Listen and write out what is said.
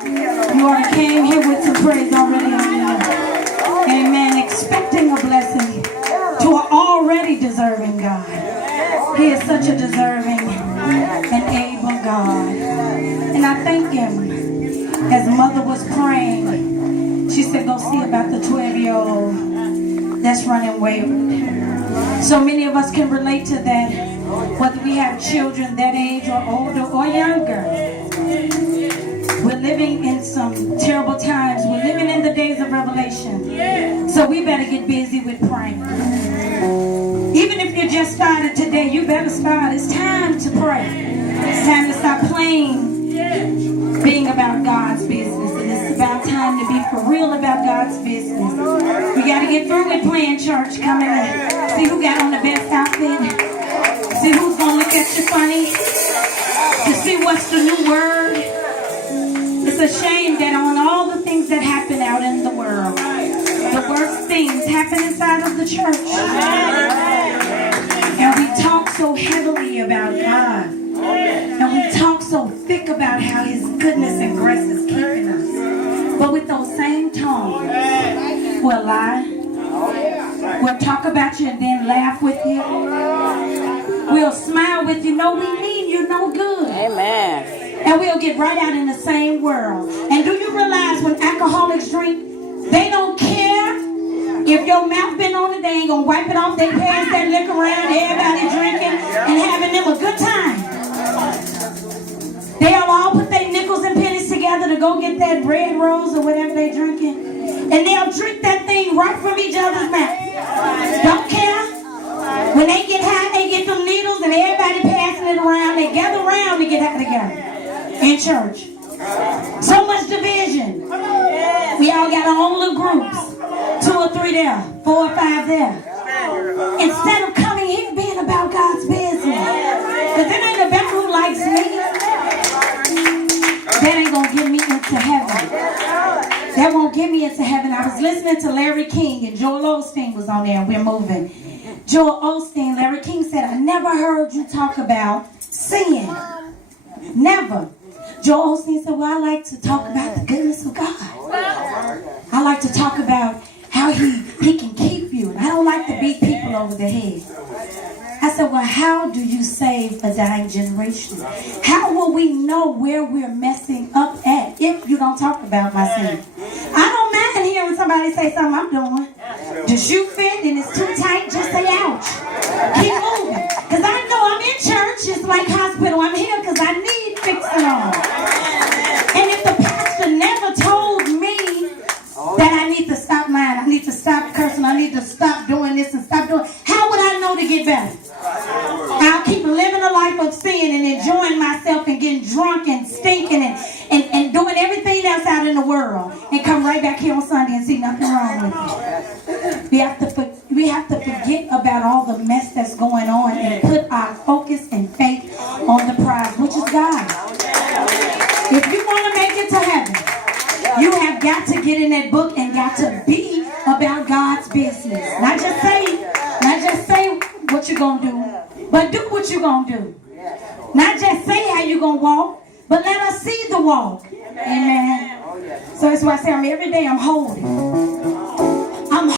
You already came here with some praise already on you. Amen. Expecting a blessing to an already deserving God. He is such a deserving and able God. And I thank him. As mother was praying, she said, go see about the 12-year-old that's running wayward. So many of us can relate to that, whether we have children that age or older or younger. We're living in some terrible times. We're living in the days of Revelation. So we better get busy with praying. Even if you just started today, you better start. It's time to pray. It's time to stop playing being about God's business. And it's about time to be for real about God's business. We got to get through with playing church. Come in. See who got on the best outfit. See who's going to look at you funny. To see what's the new word. It's a shame that on all the things that happen out in the world, the worst things happen inside of the church. And we talk so heavily about God. And we talk so thick about how his goodness and grace is keeping us. But with those same tones, we'll lie. We'll talk about you and then laugh with you. We'll smile with you. No, we mean you no good. Amen. And we'll get right out in the same world. And do you realize when alcoholics drink, they don't care if your mouth been on it, they ain't gonna wipe it off. They pass that liquor around, everybody drinking and having them a good time. They'll all put their nickels and pennies together to go get that bread rolls or whatever they drinking. And they'll drink that thing right from each other's mouth. Don't care. When they get high, they get them needles and everybody passing it around. They gather around to get high together in church. So much division. We all got our own little groups. 2 or 3 there, 4 or 5 there. Instead of coming here being about God's business. Because it ain't about who likes me. That ain't going to get me into heaven. That won't get me into heaven. I was listening to Larry King and Joel Osteen was on there and we're moving. Joel Osteen, Larry King said, I never heard you talk about sin. Never. Joel Osteen said, well, I like to talk about the goodness of God. I like to talk about how he can keep you. And I don't like to beat people over the head. I said, well, how do you save a dying generation? How will we know where we're messing up at if you don't talk about my sin? I don't mind hearing somebody say something I'm doing. The shoe fit and it's too tight, just say ouch. Keep moving. Because I know I'm in church, it's like hospital. I'm here because I need fixing on. And if the pastor never told me that I need to stop lying, I need to stop cursing, I need to stop doing this and stop doing, how would I know to get better? I'll keep living a life of sin and enjoying myself and getting drunk and stinking and doing everything else out in the world and come right back here on Sunday and see nothing wrong with it. We have to forget about all the mess that's going on and put our focus and faith on the prize, which is God. If you want to make it to heaven, you have got to get in that book and got to be about God's business. Not just say what you're going to do, but do what you're going to do. Not just say how you're going to walk, but let us see the walk. Amen. So that's why I say every day I'm holy.